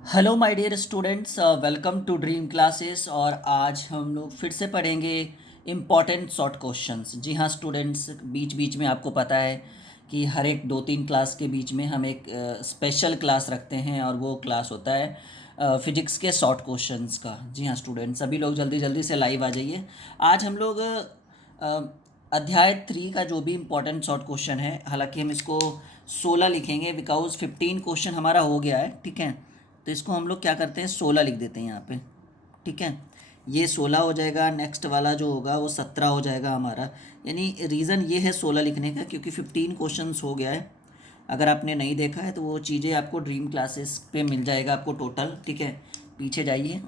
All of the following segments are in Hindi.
Hello my dear students, welcome to Dream Classes. और आज हम लोग फिर से पढ़ेंगे इम्पॉर्टेंट शॉर्ट क्वेश्चंस। जी हाँ स्टूडेंट्स, बीच बीच में आपको पता है कि हर एक 2-3 क्लास के बीच में हम एक स्पेशल क्लास रखते हैं और वो क्लास होता है फिजिक्स के शॉर्ट क्वेश्चंस का। जी हाँ स्टूडेंट्स, सभी लोग जल्दी जल्दी से लाइव आ जाइए। आज हम लोग अध्याय 3 का जो भी इम्पोर्टेंट शॉर्ट क्वेश्चन है, हालांकि हम इसको 16 लिखेंगे बिकॉज 15 क्वेश्चन हमारा हो गया है, ठीक है। तो इसको हम लोग क्या करते हैं, 16 लिख देते हैं यहाँ पे, ठीक है। ये 16 हो जाएगा, नेक्स्ट वाला जो होगा वो 17 हो जाएगा हमारा। यानी रीज़न ये है 16 लिखने का क्योंकि 15 क्वेश्चंस हो गया है। अगर आपने नहीं देखा है तो वो चीज़ें आपको ड्रीम क्लासेस पे मिल जाएगा आपको टोटल, ठीक है। पीछे जाइए,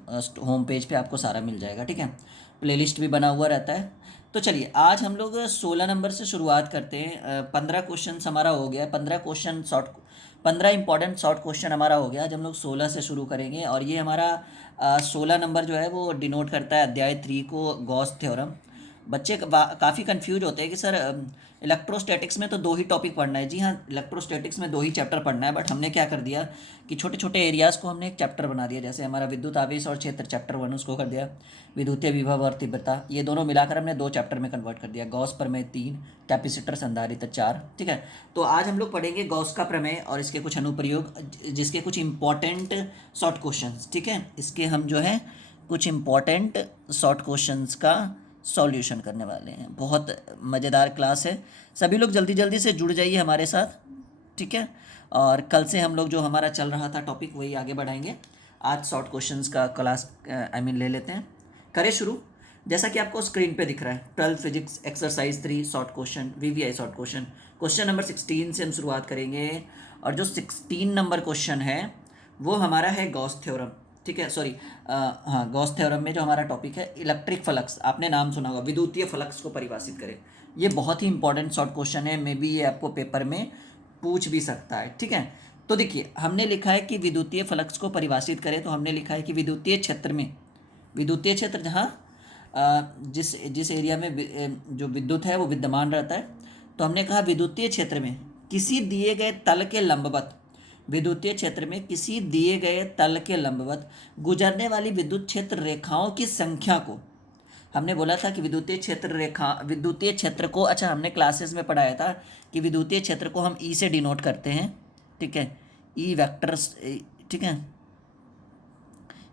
होम पेज पे आपको सारा मिल जाएगा, ठीक है। प्लेलिस्ट भी बना हुआ रहता है। तो चलिए आज हम लोग 16 नंबर से शुरुआत करते हैं। 15 क्वेश्चन हमारा हो गया है, 15 इंपॉर्टेंट शॉर्ट क्वेश्चन हमारा हो गया। आज हम लोग 16 से शुरू करेंगे और ये हमारा 16 नंबर जो है वो डिनोट करता है अध्याय 3 को, गॉस थ्योरम। बच्चे काफ़ी कंफ्यूज होते हैं कि सर इलेक्ट्रोस्टैटिक्स में तो 2 ही टॉपिक पढ़ना है। जी हाँ, इलेक्ट्रोस्टैटिक्स में 2 ही चैप्टर पढ़ना है, बट हमने क्या कर दिया कि छोटे छोटे एरियाज़ को हमने एक चैप्टर बना दिया। जैसे हमारा विद्युत आवेश और क्षेत्र चैप्टर 1 उसको कर दिया, विद्युतीय विभव और तीव्रता ये दोनों मिलाकर हमने 2 चैप्टर में कन्वर्ट कर दिया। गॉस प्रमेय 3, कैपेसिटर संधारित्र 4, ठीक है। तो आज हम लोग पढ़ेंगे गॉस का प्रमेय और इसके कुछ अनुप्रयोग, जिसके कुछ इंपॉर्टेंट शॉर्ट क्वेश्चंस, ठीक है। इसके हम जो है कुछ इंपॉर्टेंट शॉर्ट क्वेश्चंस का सॉल्यूशन करने वाले हैं। बहुत मज़ेदार क्लास है, सभी लोग जल्दी जल्दी से जुड़ जाइए हमारे साथ, ठीक है। और कल से हम लोग जो हमारा चल रहा था टॉपिक वही आगे बढ़ाएंगे। आज शॉर्ट क्वेश्चंस का क्लास ले लेते हैं, करें शुरू। जैसा कि आपको स्क्रीन पे दिख रहा है, 12 physics exercise 3 short question, VVI short question. Question number 16 से हम शुरुआत करेंगे और जो 16 नंबर क्वेश्चन है वो हमारा है गॉस थ्योरम, ठीक है। सॉरी, हाँ, गॉस थ्योरम में जो हमारा टॉपिक है इलेक्ट्रिक फ्लक्स, आपने नाम सुना होगा, विद्युतीय फ्लक्स को परिभाषित करें। ये बहुत ही इंपॉर्टेंट शॉर्ट क्वेश्चन है, मे बी ये आपको पेपर में पूछ भी सकता है, ठीक है। तो देखिए हमने लिखा है कि विद्युतीय फ्लक्स को परिभाषित करें, तो हमने लिखा है कि विद्युतीय क्षेत्र में, विद्युतीय क्षेत्र जहाँ जिस जिस एरिया में जो विद्युत है वो विद्यमान रहता है, तो हमने कहा विद्युतीय क्षेत्र में किसी दिए गए तल के लंबवत, विद्युतीय क्षेत्र में किसी दिए गए तल के लंबवत गुजरने वाली विद्युत क्षेत्र रेखाओं की संख्या को, हमने बोला था कि विद्युतीय क्षेत्र को, अच्छा हमने क्लासेस में पढ़ाया था कि विद्युतीय क्षेत्र को हम ई से डिनोट करते हैं, ठीक है। ई वेक्टर्स, ठीक है,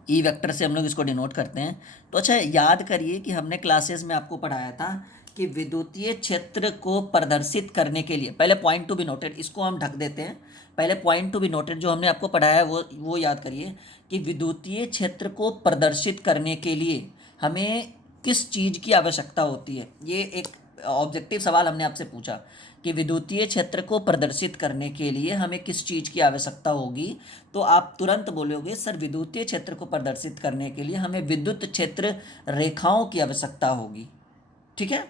ई वेक्टर से हम लोग इसको डिनोट करते हैं। तो अच्छा याद करिए कि हमने क्लासेस में आपको पढ़ाया था कि विद्युतीय क्षेत्र को प्रदर्शित करने के लिए, पहले पॉइंट टू बी नोटेड, इसको हम ढक देते हैं। पहले पॉइंट टू बी नोटेड जो हमने आपको पढ़ाया है वो याद करिए कि विद्युतीय क्षेत्र को प्रदर्शित करने के लिए हमें किस चीज़ की आवश्यकता होती है। ये एक ऑब्जेक्टिव सवाल हमने आपसे पूछा कि विद्युतीय क्षेत्र को प्रदर्शित करने के लिए हमें किस चीज़ की आवश्यकता होगी। तो आप तुरंत बोलोगे सर विद्युतीय क्षेत्र को प्रदर्शित करने के लिए हमें विद्युत क्षेत्र रेखाओं की आवश्यकता होगी, ठीक है।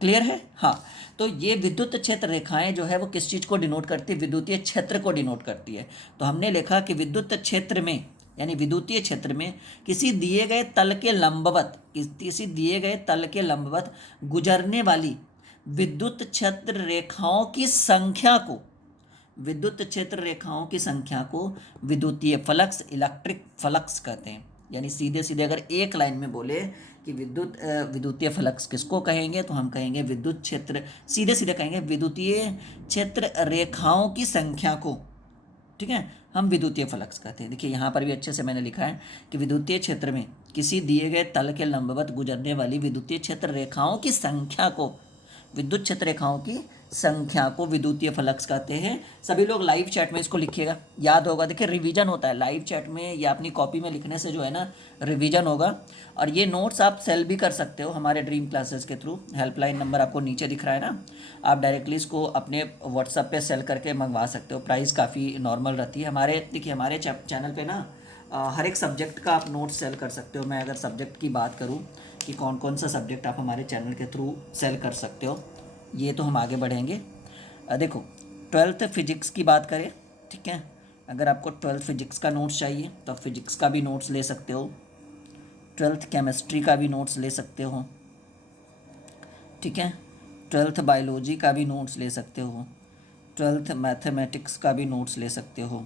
क्लियर है, हाँ। तो ये विद्युत क्षेत्र रेखाएं जो है वो किस चीज़ को डिनोट करती है, विद्युतीय क्षेत्र को डिनोट करती है। तो हमने लिखा कि विद्युत क्षेत्र में, यानी विद्युतीय क्षेत्र में किसी दिए गए तल के लंबवत, किसी दिए गए तल के लंबवत गुजरने वाली विद्युत क्षेत्र रेखाओं की संख्या को, विद्युत क्षेत्र रेखाओं की संख्या को विद्युतीय फ्लक्स, इलेक्ट्रिक फ्लक्स कहते हैं। यानी सीधे सीधे अगर एक लाइन में बोले कि विद्युतीय फ्लक्स किसको कहेंगे, तो हम कहेंगे विद्युत क्षेत्र, सीधे सीधे कहेंगे विद्युतीय क्षेत्र रेखाओं की संख्या को, ठीक है, हम विद्युतीय फ्लक्स कहते हैं। देखिए यहाँ पर भी अच्छे से मैंने लिखा है कि विद्युतीय क्षेत्र में किसी दिए गए तल के लंबवत गुजरने वाली विद्युतीय क्षेत्र रेखाओं की संख्या को, विद्युत क्षेत्र रेखाओं की संख्या को विद्युतीय फ्लक्स कहते हैं। सभी लोग लाइव चैट में इसको लिखिएगा, याद होगा। देखिए रिवीजन होता है लाइव चैट में या अपनी कॉपी में लिखने से, जो है ना, रिवीजन होगा। और ये नोट्स आप सेल भी कर सकते हो हमारे ड्रीम क्लासेस के थ्रू। हेल्पलाइन नंबर आपको नीचे दिख रहा है ना, आप डायरेक्टली इसको अपने व्हाट्सएप पे सेल करके मंगवा सकते हो। प्राइस काफ़ी नॉर्मल रहती है हमारे, देखिए हमारे चैनल पे ना हर एक सब्जेक्ट का आप नोट्स सेल कर सकते हो। मैं अगर सब्जेक्ट की बात करूँ कि कौन कौन सा सब्जेक्ट आप हमारे चैनल के थ्रू सेल कर सकते हो, ये तो हम आगे बढ़ेंगे। देखो 12th फिजिक्स की बात करें, ठीक है। अगर आपको 12th फिजिक्स का नोट्स चाहिए तो आप फिजिक्स का भी नोट्स ले सकते हो, 12th केमिस्ट्री का भी नोट्स ले सकते हो, ठीक है। 12th बायोलॉजी का भी नोट्स ले सकते हो, 12th मैथमेटिक्स का भी नोट्स ले सकते हो,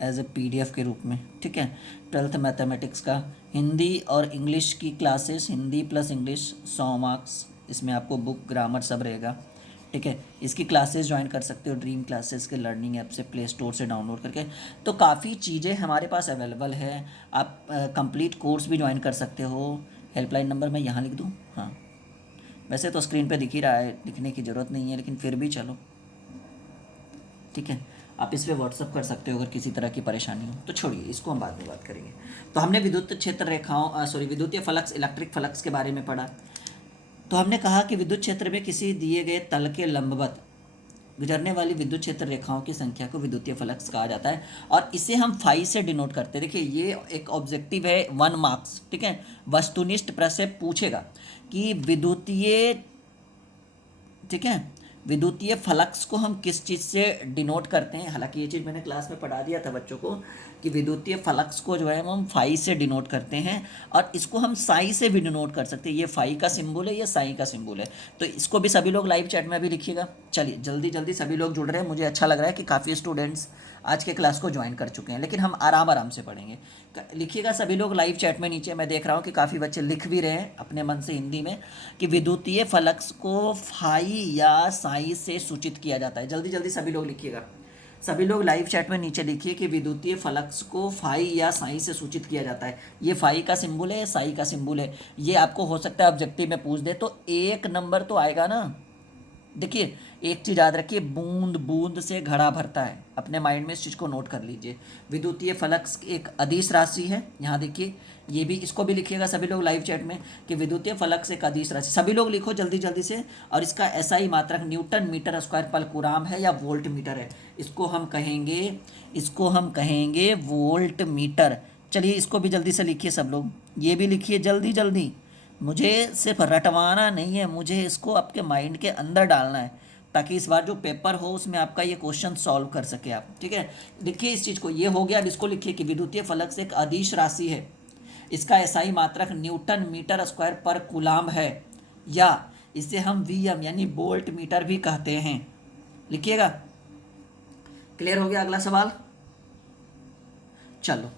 एज ए PDF के रूप में, ठीक है। 12th मैथमेटिक्स का हिंदी और इंग्लिश की classes, Hindi plus English 100 marks, इसमें आपको बुक ग्रामर सब रहेगा, ठीक है। इसकी क्लासेस ज्वाइन कर सकते हो ड्रीम क्लासेस के लर्निंग ऐप से, प्ले स्टोर से डाउनलोड करके। तो काफ़ी चीज़ें हमारे पास अवेलेबल है। आप कंप्लीट कोर्स भी ज्वाइन कर सकते हो। हेल्पलाइन नंबर मैं यहाँ लिख दूँ? हाँ, वैसे तो स्क्रीन पे दिख ही रहा है, लिखने की ज़रूरत नहीं है, लेकिन फिर भी चलो, ठीक है। आप इस पर व्हाट्सअप कर सकते हो अगर किसी तरह की परेशानी हो। तो छोड़िए, इसको हम बाद में बात करेंगे। तो हमने विद्युत क्षेत्र रेखाओं विद्युतीय फ्लक्स, इलेक्ट्रिक फ्लक्स के बारे में पढ़ा। तो हमने कहा कि विद्युत क्षेत्र में किसी दिए गए तल के लंबवत गुजरने वाली विद्युत क्षेत्र रेखाओं की संख्या को विद्युतीय फ्लक्स कहा जाता है, और इसे हम फाई से डिनोट करते हैं। देखिए, ये एक ऑब्जेक्टिव है, 1 मार्क्स, ठीक है। वस्तुनिष्ठ प्रश्न से पूछेगा कि विद्युतीय, ठीक है, विद्युतीय फ्लक्स को हम किस चीज़ से डिनोट करते हैं। हालांकि ये चीज़ मैंने क्लास में पढ़ा दिया था बच्चों को कि विद्युतीय फ्लक्स को जो है हम फाई से डिनोट करते हैं, और इसको हम साई से भी डिनोट कर सकते हैं। ये फाई का सिंबल है, ये साई का सिंबल है। तो इसको भी सभी लोग लाइव चैट में भी लिखिएगा। चलिए, जल्दी जल्दी सभी लोग जुड़ रहे हैं, मुझे अच्छा लग रहा है कि काफ़ी स्टूडेंट्स आज के क्लास को ज्वाइन कर चुके हैं, लेकिन हम आराम आराम से पढ़ेंगे। लिखिएगा सभी लोग लाइव चैट में नीचे, मैं देख रहा हूँ कि काफ़ी बच्चे लिख भी रहे हैं अपने मन से हिंदी में कि विद्युतीय फ्लक्स को फाई या साई से सूचित किया जाता है। जल्दी जल्दी सभी लोग लिखिएगा। सभी लोग लाइव चैट में नीचे लिखिए कि विद्युतीय फ्लक्स को फाई या साई से सूचित किया जाता है। ये फाई का सिंबल है, साई का सिंबल है। ये आपको हो सकता है ऑब्जेक्टिव में पूछ दे, तो 1 नंबर तो आएगा ना। देखिए, एक चीज़ याद रखिए, बूंद बूंद से घड़ा भरता है। अपने माइंड में इस चीज़ को नोट कर लीजिए। विद्युतीय फ्लक्स एक अदिश राशि है। यहाँ देखिए, ये भी, इसको भी लिखिएगा सभी लोग लाइव चैट में कि विद्युतीय फ्लक्स एक अदिश राशि। सभी लोग लिखो जल्दी जल्दी से। और इसका SI मात्रक न्यूटन मीटर स्क्वायर पर कूलाम है या वोल्ट मीटर है। इसको हम कहेंगे वोल्ट मीटर। चलिए, इसको भी जल्दी से लिखिए सब लोग। ये भी लिखिए जल्दी जल्दी। मुझे सिर्फ रटवाना नहीं है, मुझे इसको आपके माइंड के अंदर डालना है, ताकि इस बार जो पेपर हो उसमें आपका ये क्वेश्चन सॉल्व कर सके आप, ठीक है। लिखिए इस चीज़ को, ये हो गया। अब इसको लिखिए कि विद्युतीय फ्लक्स एक अदिश राशि है, इसका SI मात्रक न्यूटन मीटर स्क्वायर पर कूलाम है, या इसे हम VM यानी वोल्ट मीटर भी कहते हैं। लिखिएगा। क्लियर हो गया? अगला सवाल। चलो,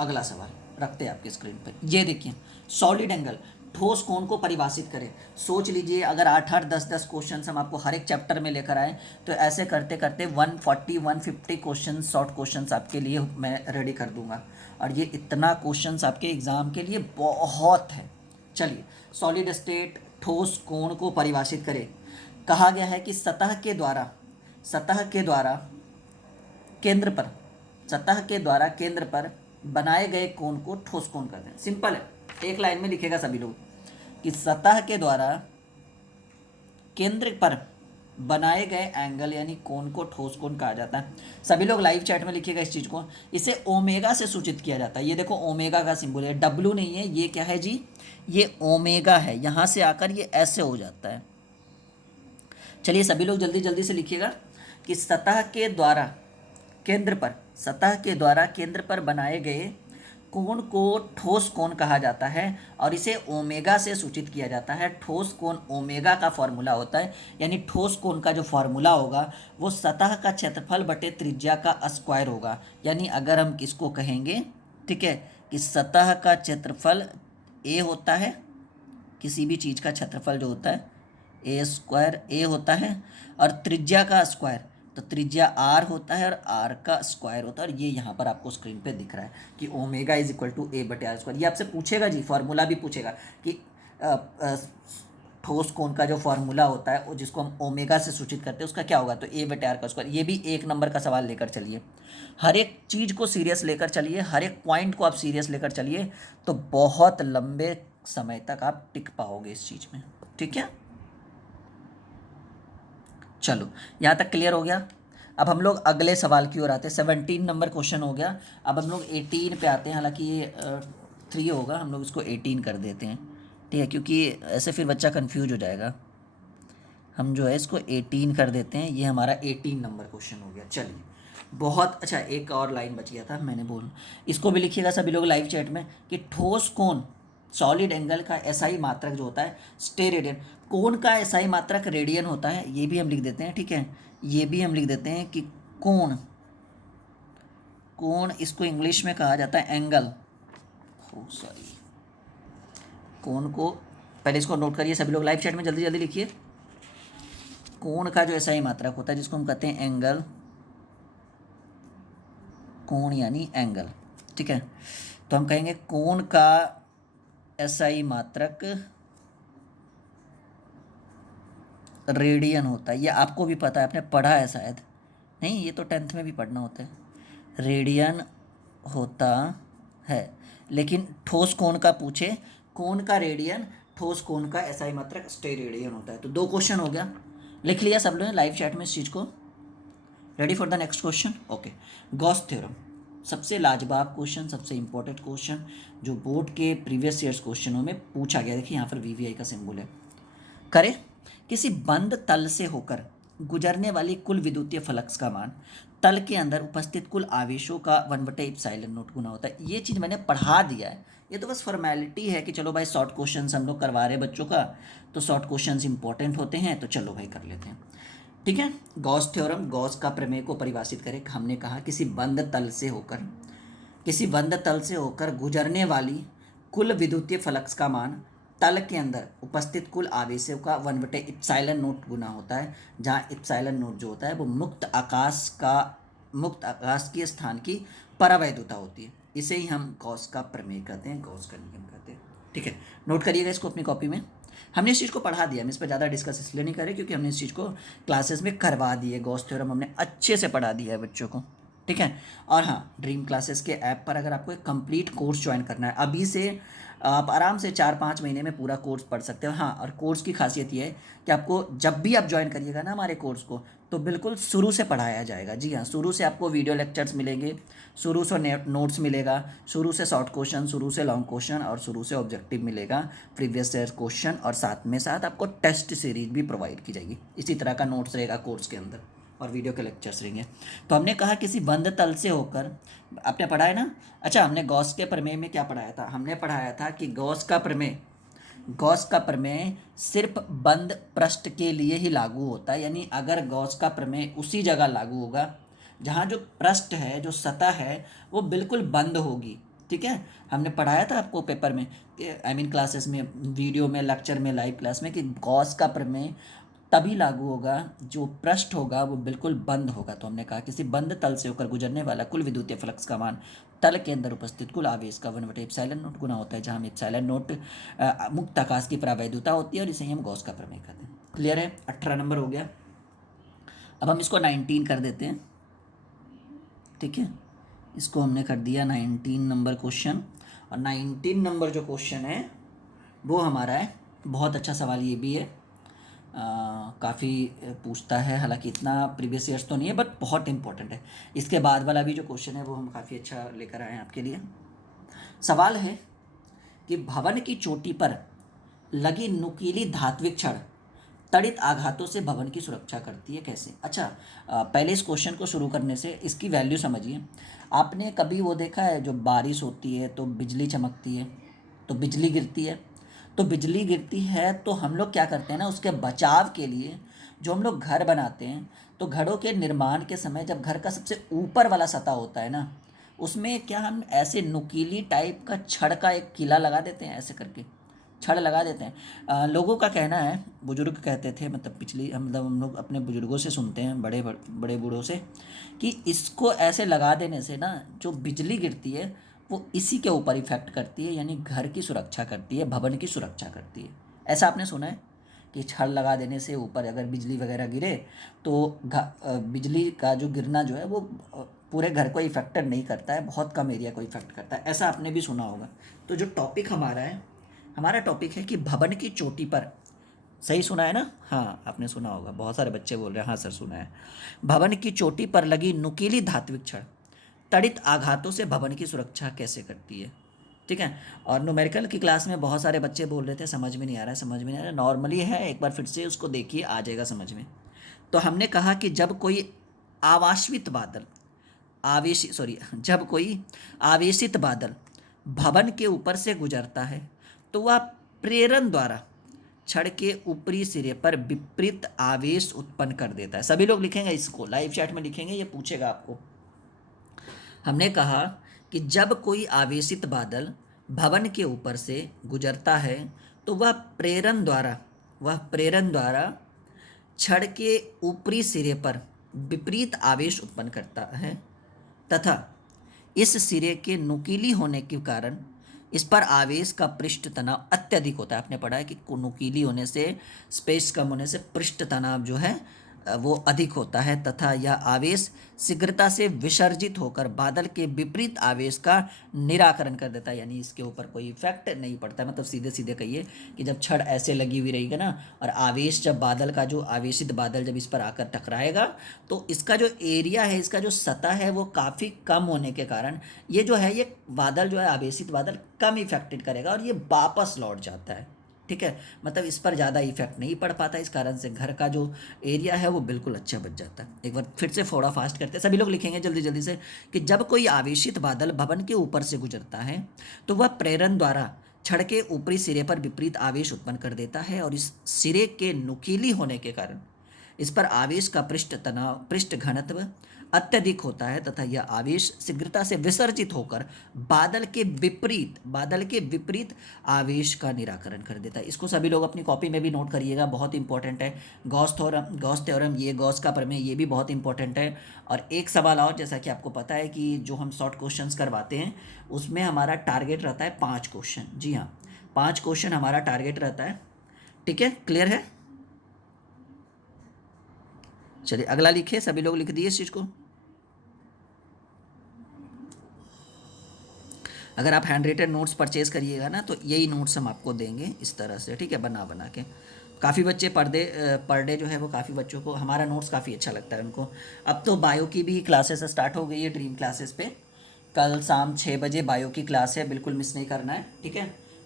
अगला सवाल रखते हैं आपके स्क्रीन पर। ये देखिए, सॉलिड एंगल, ठोस कोण को परिभाषित करें। सोच लीजिए, अगर 8-8, 10-10 क्वेश्चन हम आपको हर एक चैप्टर में लेकर आए, तो ऐसे करते करते 140-150 क्वेश्चन, शॉर्ट क्वेश्चन आपके लिए मैं रेडी कर दूंगा। और ये इतना क्वेश्चन आपके एग्जाम के लिए बहुत है। चलिए, सॉलिड स्टेट ठोस कोण को परिभाषित करें। कहा गया है कि सतह के द्वारा केंद्र पर बनाए गए कोण को ठोस कोण कहते हैं। सिंपल है, एक लाइन में लिखेगा सभी लोग कि सतह के द्वारा केंद्र पर बनाए गए एंगल यानी कोण को ठोस कोण कहा जाता है। सभी लोग लाइव चैट में लिखिएगा इस चीज़ को। इसे ओमेगा से सूचित किया जाता है। ये देखो, ओमेगा का सिंबल है, W नहीं है, ये क्या है जी, ये ओमेगा है। यहाँ से आकर ये ऐसे हो जाता है। चलिए, सभी लोग जल्दी जल्दी से लिखिएगा कि सतह के द्वारा केंद्र पर बनाए गए कोण को ठोस कोण कहा जाता है, और इसे ओमेगा से सूचित किया जाता है। ठोस कोण ओमेगा का फॉर्मूला होता है, यानी ठोस कोण का जो फॉर्मूला होगा वो सतह का क्षेत्रफल बटे त्रिज्या का स्क्वायर होगा। यानी अगर हम किसको कहेंगे, ठीक है, कि सतह का क्षेत्रफल A होता है, किसी भी चीज़ का क्षेत्रफल जो होता है A होता है, और त्रिज्या का स्क्वायर, तो त्रिज्या R होता है और R का स्क्वायर होता है। और ये यहाँ पर आपको स्क्रीन पे दिख रहा है कि omega is equal to A/R²। ये आपसे पूछेगा जी, फॉर्मूला भी पूछेगा कि ठोस कोण का जो फॉर्मूला होता है वो जिसको हम ओमेगा से सूचित करते हैं उसका क्या होगा, तो A/R²। ये भी 1 नंबर का सवाल लेकर चलिए। हर एक चीज़ को सीरियस लेकर चलिए, हर एक पॉइंट को आप सीरियस लेकर चलिए, तो बहुत लंबे समय तक आप टिक पाओगे इस चीज़ में, ठीक है। चलो, यहाँ तक क्लियर हो गया। अब हम लोग अगले सवाल की ओर आते हैं। 17 नंबर क्वेश्चन हो गया। अब हम लोग 18 पे आते हैं। हालांकि ये 3 होगा, हम लोग इसको 18 कर देते हैं, ठीक है, क्योंकि ऐसे फिर बच्चा कंफ्यूज हो जाएगा। हम जो है इसको 18 कर देते हैं। ये हमारा 18 नंबर क्वेश्चन हो गया। चलिए, बहुत अच्छा, एक और लाइन बच गया था, मैंने बोल, इसको भी लिखिएगा सभी लोग लाइव चैट में कि ठोस कोण सॉलिड एंगल का SI मात्रक जो होता है स्टे रेडियन। कोण का SI मात्रक रेडियन होता है, ये भी हम लिख देते हैं, ठीक है। ये भी हम लिख देते हैं कि कोण कोण इसको इंग्लिश में कहा जाता है एंगल। हो सॉरी, कोण को पहले इसको नोट करिए सभी लोग, लाइव चैट में जल्दी जल्दी लिखिए। कोण का जो SI मात्रक होता है जिसको हम कहते हैं एंगल, कोण यानी एंगल, ठीक है। तो हम कहेंगे कोण का SI मात्रक रेडियन होता है। ये आपको भी पता है, आपने पढ़ा है शायद, नहीं ये तो 10th में भी पढ़ना होता है, रेडियन होता है। लेकिन ठोस कोण का पूछे, कोण का रेडियन, ठोस कोण का SI मात्रक स्टेरेडियन होता है। तो 2 क्वेश्चन हो गया, लिख लिया सब लोगों ने लाइव चैट में इस चीज़ को। Ready for the next question. Okay, Gauss theorem, सबसे लाजवाब क्वेश्चन, सबसे इंपॉर्टेंट क्वेश्चन जो बोर्ड के प्रीवियस ईयर्स क्वेश्चनों में पूछा गया। देखिए यहाँ पर VVI का सिंबल है। करें, किसी बंद तल से होकर गुजरने वाली कुल विद्युतीय फ्लक्स का मान तल के अंदर उपस्थित कुल आवेशों का 1/ε0 गुना होता है। ये चीज़ मैंने पढ़ा दिया है, ये तो बस फॉर्मेलिटी है कि चलो भाई शॉर्ट क्वेश्चंस हम लोग करवा रहे हैं बच्चों का, तो शॉर्ट क्वेश्चंस इंपॉर्टेंट होते हैं, तो चलो भाई कर लेते हैं, ठीक है। गॉस थ्योरम, गॉस का प्रमेय को परिभाषित करें। हमने कहा किसी बंद तल से होकर, किसी बंद तल से होकर गुजरने वाली कुल विद्युतीय फ्लक्स का मान तल के अंदर उपस्थित कुल आवेशों का 1/ε0 गुना होता है, जहाँ ε0 जो होता है वो मुक्त आकाश के स्थान की परावैद्युता होती है। इसे ही हम गॉस का प्रमेय कहते हैं, गॉस का नियम कहते हैं, ठीक है। नोट करिएगा इसको अपनी कॉपी में। हमने इस चीज़ को पढ़ा दिया, हम इस पर ज़्यादा डिस्कस इसलिए नहीं करें क्योंकि हमने इस चीज़ को क्लासेस में करवा दी है। गॉस थ्योरम हमने अच्छे से पढ़ा दिया है बच्चों को, ठीक है। और हाँ, ड्रीम क्लासेस के ऐप पर अगर आपको एक कंप्लीट कोर्स ज्वाइन करना है, अभी से आप आराम से 4-5 महीने में पूरा कोर्स पढ़ सकते हो। हाँ, और कोर्स की खासियत ये है कि आपको जब भी आप ज्वाइन करिएगा ना हमारे कोर्स को, तो बिल्कुल शुरू से पढ़ाया जाएगा। जी हाँ, शुरू से आपको वीडियो लेक्चर्स मिलेंगे, शुरू से नोट्स मिलेगा, शुरू से शॉर्ट क्वेश्चन, शुरू से लॉन्ग क्वेश्चन और शुरू से ऑब्जेक्टिव मिलेगा, प्रीवियस ईयर क्वेश्चन, और साथ में साथ आपको टेस्ट सीरीज भी प्रोवाइड की जाएगी। इसी तरह का नोट्स रहेगा कोर्स के अंदर और वीडियो के लेक्चर्स रहेंगे। तो हमने कहा किसी बंद तल से होकर, आपने पढ़ा है ना। अच्छा, हमने गॉस के प्रमेय में क्या पढ़ाया था? हमने पढ़ाया था कि गॉस का प्रमेय सिर्फ बंद पृष्ठ के लिए ही लागू होता है। यानी अगर गॉस का प्रमेय उसी जगह लागू होगा जहाँ जो पृष्ठ है, जो सतह है, वो बिल्कुल बंद होगी, ठीक है। हमने पढ़ाया था आपको पेपर में, क्लासेस में, वीडियो में, लेक्चर में, लाइव क्लास में, कि गॉस का प्रमेय तभी लागू होगा जो पृष्ठ होगा वो बिल्कुल बंद होगा। तो हमने कहा किसी बंद तल से होकर गुजरने वाला कुल विद्युतीय फ्लक्स का मान तल के अंदर उपस्थित कुल आवेश का 1/ε0 गुना होता है, जहाँ हम ε0 मुक्त आकाश की परावैद्युता होती है, और इसे हम गॉस का प्रमेय कहते हैं। क्लियर है? 18 नंबर हो गया। अब हम इसको 19 कर देते हैं, ठीक है। इसको हमने कर दिया 19 नंबर क्वेश्चन। और 19 नंबर जो क्वेश्चन है वो हमारा है, बहुत अच्छा सवाल ये भी है, काफ़ी पूछता है, हालांकि इतना प्रीवियस ईयर्स तो नहीं है, बट बहुत इंपॉर्टेंट है। इसके बाद वाला भी जो क्वेश्चन है वो हम काफ़ी अच्छा लेकर आए हैं आपके लिए। सवाल है कि भवन की चोटी पर लगी नुकीली धात्विक छड़ तड़ित आघातों से भवन की सुरक्षा करती है, कैसे? अच्छा, पहले इस क्वेश्चन को शुरू करने से इसकी वैल्यू समझिए। आपने कभी वो देखा है, जो बारिश होती है तो बिजली चमकती है, तो बिजली गिरती है, तो बिजली गिरती है तो हम लोग क्या करते हैं ना, उसके बचाव के लिए जो हम लोग घर बनाते हैं, तो घरों के निर्माण के समय जब घर का सबसे ऊपर वाला सतह होता है ना, उसमें क्या हम ऐसे नुकीली टाइप का छड़ का एक किला लगा देते हैं, ऐसे करके छड़ लगा देते हैं। लोगों का कहना है, बुजुर्ग कहते थे, मतलब पिछली मतलब हम लोग अपने बुजुर्गों से सुनते हैं, बड़े बूढ़ों से, कि इसको ऐसे लगा देने से ना जो बिजली गिरती है वो इसी के ऊपर इफेक्ट करती है, यानी घर की सुरक्षा करती है, भवन की सुरक्षा करती है। ऐसा आपने सुना है कि छड़ लगा देने से ऊपर अगर बिजली वगैरह गिरे तो बिजली का जो गिरना जो है वो पूरे घर को इफेक्टेड नहीं करता है, बहुत कम एरिया को इफेक्ट करता है। ऐसा आपने भी सुना होगा। तो जो टॉपिक हमारा टॉपिक है कि भवन की चोटी पर, सही सुना है ना? हाँ, आपने सुना होगा, बहुत सारे बच्चे बोल रहे हैं हाँ सर सुना है। भवन की चोटी पर लगी नुकीली धात्विक छड़ तड़ित आघातों से भवन की सुरक्षा कैसे करती है, ठीक है। और न्यूमेरिकल की क्लास में बहुत सारे बच्चे बोल रहे थे समझ में नहीं आ रहा, नॉर्मली है, एक बार फिर से उसको देखिए, आ जाएगा समझ में। तो हमने कहा कि जब कोई आवाश्वित बादल जब कोई आवेशित बादल भवन के ऊपर से गुजरता है तो वह प्रेरण द्वारा छड़ के ऊपरी सिरे पर विपरीत आवेश उत्पन्न कर देता है। सभी लोग लिखेंगे इसको, लाइव चैट में लिखेंगे, ये पूछेगा आपको। हमने कहा कि जब कोई आवेशित बादल भवन के ऊपर से गुजरता है तो वह प्रेरण द्वारा छड़ के ऊपरी सिरे पर विपरीत आवेश उत्पन्न करता है तथा इस सिरे के नुकीली होने के कारण इस पर आवेश का पृष्ठ तनाव अत्यधिक होता है। आपने पढ़ा है कि नुकीली होने से, स्पेस कम होने से पृष्ठ तनाव जो है वो अधिक होता है तथा यह आवेश शीघ्रता से विसर्जित होकर बादल के विपरीत आवेश का निराकरण कर देता है। यानी इसके ऊपर कोई इफेक्ट नहीं पड़ता है। मतलब सीधे सीधे कहिए कि जब छड़ ऐसे लगी हुई रहेगी ना, और आवेश जब बादल का जो आवेशित बादल जब इस पर आकर टकराएगा तो इसका जो एरिया है, इसका जो सतह है वो काफ़ी कम होने के कारण ये जो है, ये बादल जो है आवेशित बादल कम इफेक्टेड करेगा और ये वापस लौट जाता है। ठीक है, मतलब इस पर ज़्यादा इफेक्ट नहीं पड़ पाता। इस कारण से घर का जो एरिया है वो बिल्कुल अच्छा बच जाता है। एक बार फिर से थोड़ा फास्ट करते हैं, सभी लोग लिखेंगे जल्दी जल्दी से कि जब कोई आवेशित बादल भवन के ऊपर से गुजरता है तो वह प्रेरण द्वारा छड़ के ऊपरी सिरे पर विपरीत आवेश उत्पन्न कर देता है और इस सिरे के नुकीली होने के कारण इस पर आवेश का पृष्ठ घनत्व अत्यधिक होता है तथा यह आवेश शीघ्रता से विसर्जित होकर बादल के विपरीत आवेश का निराकरण कर देता है। इसको सभी लोग अपनी कॉपी में भी नोट करिएगा, बहुत इंपॉर्टेंट है। गॉस थ्योरम, ये गॉस का प्रमेय, ये भी बहुत इंपॉर्टेंट है। और एक सवाल और, जैसा कि आपको पता है कि जो हम शॉर्ट क्वेश्चंस करवाते हैं उसमें हमारा टारगेट रहता है 5 क्वेश्चन। जी हाँ, 5 क्वेश्चन हमारा टारगेट रहता है। ठीक है, क्लियर है? चलिए अगला लिखिए, सभी लोग लिख दिए इस चीज़ को। अगर आप हैंड रिटन नोट्स परचेज करिएगा ना तो यही नोट्स हम आपको देंगे इस तरह से। ठीक है, बना बना के। काफ़ी बच्चे पर डे जो है वो काफ़ी बच्चों को हमारा नोट्स काफ़ी अच्छा लगता है उनको। अब तो बायो की भी क्लासेस स्टार्ट हो गई है ड्रीम क्लासेस पे। कल शाम 6 बजे बायो की क्लास है, बिल्कुल मिस नहीं करना है। ठीक है,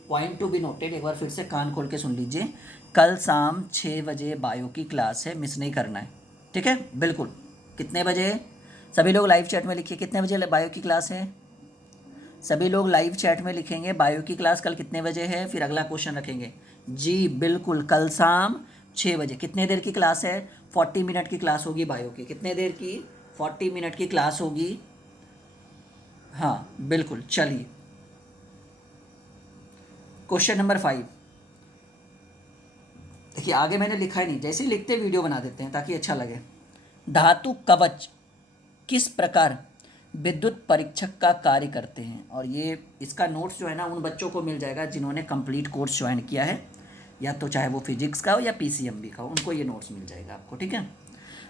पॉइंट टू बी नोटेड, एक बार फिर से कान खोल के सुन लीजिए। कल शाम 6 बजे बायो की क्लास है, मिस नहीं करना है। ठीक है, बिल्कुल। कितने बजे? सभी लोग लाइव चैट में लिखिए कितने बजे बायो की क्लास है। सभी लोग लाइव चैट में लिखेंगे बायो की क्लास कल कितने बजे है, फिर अगला क्वेश्चन रखेंगे। जी बिल्कुल, कल शाम 6 बजे। कितने देर की क्लास है? 40 मिनट की क्लास होगी बायो की। कितने देर की? 40 मिनट की क्लास होगी। हाँ बिल्कुल, चलिए क्वेश्चन नंबर 5। देखिए आगे मैंने लिखा ही नहीं, जैसे ही लिखते वीडियो बना देते हैं ताकि अच्छा लगे। धातु कवच किस प्रकार विद्युत परीक्षक का कार्य करते हैं? और ये इसका नोट्स जो है ना उन बच्चों को मिल जाएगा जिन्होंने कंप्लीट कोर्स ज्वाइन किया है, या तो चाहे वो फिजिक्स का हो या पीसीएमबी का हो, उनको ये नोट्स मिल जाएगा आपको। ठीक है,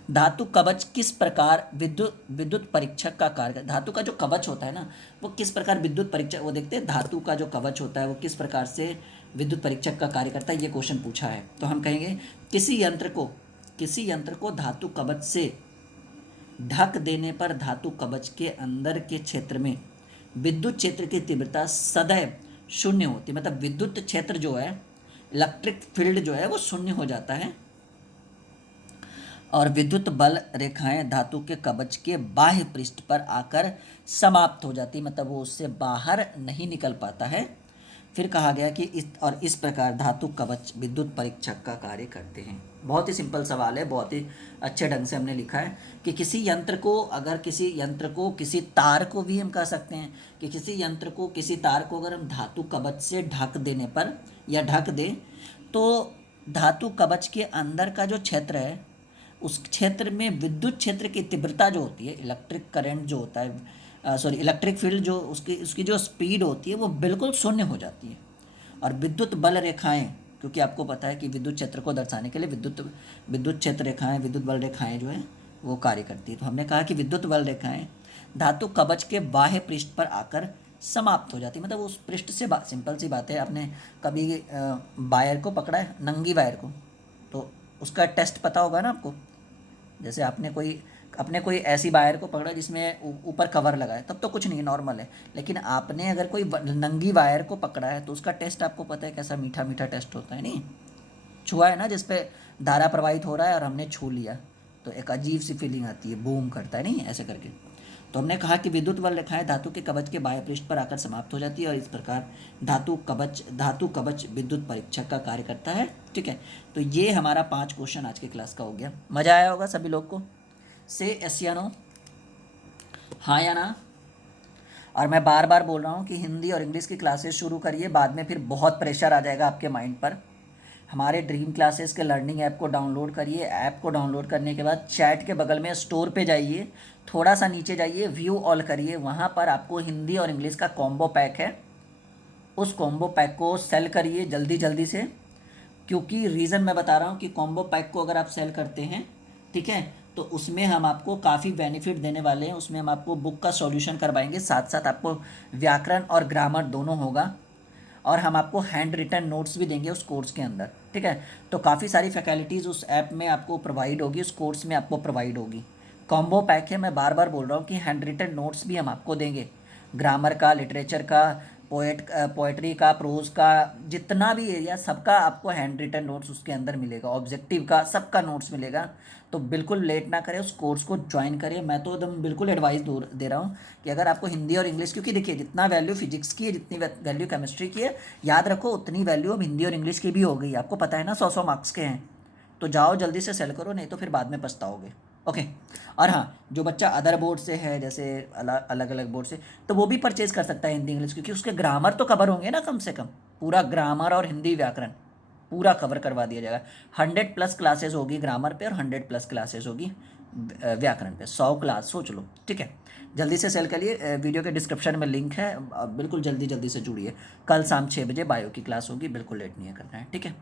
धातु कवच किस प्रकार विद्युत विद्युत परीक्षक का कार्य, धातु का जो कवच होता है ना वो किस प्रकार विद्युत परीक्षक, वो देखते हैं धातु का जो कवच होता है वो किस प्रकार से विद्युत परीक्षक का कार्य करता है। ये क्वेश्चन पूछा है तो हम कहेंगे किसी यंत्र को धातु कवच से ढक देने पर धातु कवच के अंदर के क्षेत्र में विद्युत क्षेत्र की तीव्रता सदैव शून्य होती है। मतलब विद्युत क्षेत्र जो है, इलेक्ट्रिक फील्ड जो है वो शून्य हो जाता है और विद्युत बल रेखाएं धातु के कवच के बाह्य पृष्ठ पर आकर समाप्त हो जाती, मतलब वो उससे बाहर नहीं निकल पाता है। फिर कहा गया कि इस प्रकार धातु कवच विद्युत परीक्षक का कार्य करते हैं। बहुत ही सिंपल सवाल है, बहुत ही अच्छे ढंग से हमने लिखा है कि किसी यंत्र को किसी तार को भी हम कह सकते हैं कि किसी तार को अगर हम धातु कवच से ढक देने पर या ढक दें तो धातु कवच के अंदर का जो क्षेत्र है उस क्षेत्र में विद्युत क्षेत्र की तीव्रता जो होती है, इलेक्ट्रिक करंट जो होता है, इलेक्ट्रिक फील्ड जो उसकी जो स्पीड होती है वो बिल्कुल शून्य हो जाती है। और विद्युत बल रेखाएं, क्योंकि आपको पता है कि विद्युत क्षेत्र को दर्शाने के लिए विद्युत क्षेत्र रेखाएं, विद्युत बल रेखाएं जो है वो कार्य करती है। तो हमने कहा कि विद्युत बल रेखाएं धातु कवच के बाह्य पृष्ठ पर आकर समाप्त हो जाती है। मतलब उस पृष्ठ से सिंपल सी बात है, आपने कभी वायर को पकड़ा है, नंगी वायर को, तो उसका टेस्ट पता होगा ना आपको। जैसे आपने कोई ऐसी वायर को पकड़ा जिसमें ऊपर कवर लगा है, तब तो कुछ नहीं, नॉर्मल है। लेकिन आपने अगर कोई नंगी वायर को पकड़ा है तो उसका टेस्ट आपको पता है कैसा मीठा मीठा टेस्ट होता है। नहीं छुआ है ना, जिसपे धारा प्रवाहित हो रहा है और हमने छू लिया तो एक अजीब सी फीलिंग आती है, बूम करता है, नहीं ऐसे करके। तो हमने कहा कि विद्युत बल रेखाएं धातु के कवच के बाह्य पृष्ठ पर आकर समाप्त हो जाती है और इस प्रकार धातु कवच विद्युत परीक्षक का कार्य करता है। ठीक है, तो ये हमारा 5 क्वेश्चन आज के क्लास का हो गया। मज़ा आया होगा सभी लोग को। से यस या नो, हाँ या ना? और मैं बार बार बोल रहा हूँ कि हिंदी और इंग्लिश की क्लासेस शुरू करिए, बाद में फिर बहुत प्रेशर आ जाएगा आपके माइंड पर। हमारे ड्रीम क्लासेस के लर्निंग ऐप को डाउनलोड करिए। ऐप को डाउनलोड करने के बाद चैट के बगल में स्टोर पे जाइए, थोड़ा सा नीचे जाइए, व्यू ऑल करिए, वहाँ पर आपको हिंदी और इंग्लिश का कॉम्बो पैक है, उस कॉम्बो पैक को सेल करिए जल्दी जल्दी से। क्योंकि रीज़न मैं बता रहा हूँ कि कॉम्बो पैक को अगर आप सेल करते हैं, ठीक है, तो उसमें हम आपको काफ़ी बेनिफिट देने वाले हैं। उसमें हम आपको बुक का सॉल्यूशन करवाएंगे, साथ साथ आपको व्याकरण और ग्रामर दोनों होगा, और हम आपको हैंड रिटन नोट्स भी देंगे उस कोर्स के अंदर, ठीक है। तो काफ़ी सारी फैकल्टीज़ उस ऐप में आपको प्रोवाइड होगी, उस कोर्स में आपको प्रोवाइड होगी। कॉम्बो पैक है, मैं बार बार बोल रहा हूँ कि हैंड रिटन नोट्स भी हम आपको देंगे, ग्रामर का, लिटरेचर का, पोएट्री का, प्रोज का, जितना भी एरिया सबका आपको हैंड रिटन नोट्स उसके अंदर मिलेगा, ऑब्जेक्टिव का सबका नोट्स मिलेगा। तो बिल्कुल लेट ना करें, उस कोर्स को ज्वाइन करें। मैं तो एकदम बिल्कुल एडवाइस दे रहा हूँ कि अगर आपको हिंदी और इंग्लिश, क्योंकि देखिए जितना वैल्यू फिजिक्स की है, जितनी वैल्यू केमिस्ट्री की है, याद रखो उतनी वैल्यू अब हिंदी और इंग्लिश की भी हो गई। आपको पता है ना, 100 मार्क्स के हैं। तो जाओ जल्दी से सेल करो, नहीं तो फिर बाद में पछताओगे। ओके। और हाँ, जो बच्चा अदर बोर्ड से है, जैसे अलग अलग बोर्ड से, तो वो भी परचेज कर सकता है हिंदी इंग्लिश, क्योंकि उसके ग्रामर तो कवर होंगे ना, कम से कम पूरा ग्रामर और हिंदी व्याकरण पूरा कवर करवा दिया जाएगा। 100+ क्लासेस होगी ग्रामर पे और 100+ क्लासेस होगी व्याकरण पे। 100 क्लास सोच लो, ठीक है। जल्दी से सेल करिए, वीडियो के डिस्क्रिप्शन में लिंक है, बिल्कुल जल्दी जल्दी से जुड़िए। कल शाम 6 बजे बायो की क्लास होगी, बिल्कुल लेट नहीं करना है, ठीक है।